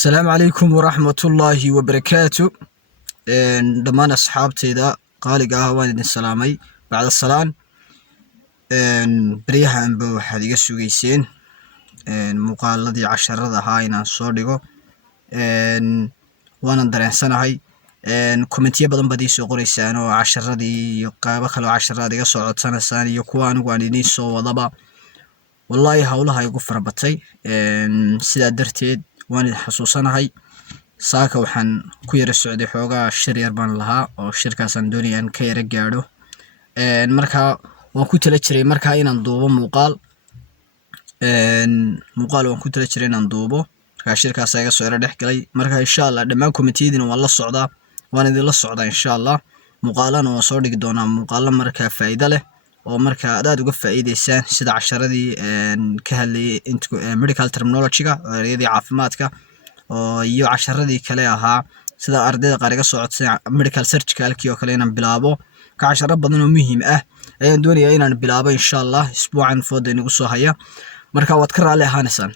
السلام عليكم ورحمة الله وبركاته. دمان أصحابتي ذا قال قهوة السلامي بعد الصلاة. بريها أنبو حديقة سويسين مقال الذي 10 هاينا صوريغو وانا درين سنة هاي كومنتية بدن بدي سو قريسان و 10 قابا خلو 10 ديغا سocod sanasaan iyo kuwaan waan idin soo wadaba wallahi hawlaha igu farabatay sida darteed waan xasuusanahay saaka waxaan ku yara socday xoogaa shir yar baan lahaa oo shirkaasaan doonayaan ka yara gaadho marka waan ku tala jiray marka inaan duubo muuqaal waan ku tala jiray inaan duubo marka shirkaas ayaga soo yara dhex galay marka insha Allah dhamaan komitiyadina waan la socdaa waan idin la socdaa insha Allah muuqaalana waan soo dhigi doonaa muuqaalo marka faa'iido leh oo marka aad uga faa'iideysaan sida casharadii ka hadlayay medical terminology-ga ereyadii caafimaadka oo iyo casharadii kale ahaa sida ardayda qaar iga socodsan medical surgical-kii oo kale inaan bilaabo ka casharo badan oo muhiim ah ayaan doonayaa inaan bilaabo insha Allah isbuucan fooda inagu soo haya marka waad ka raali ahaanaysaan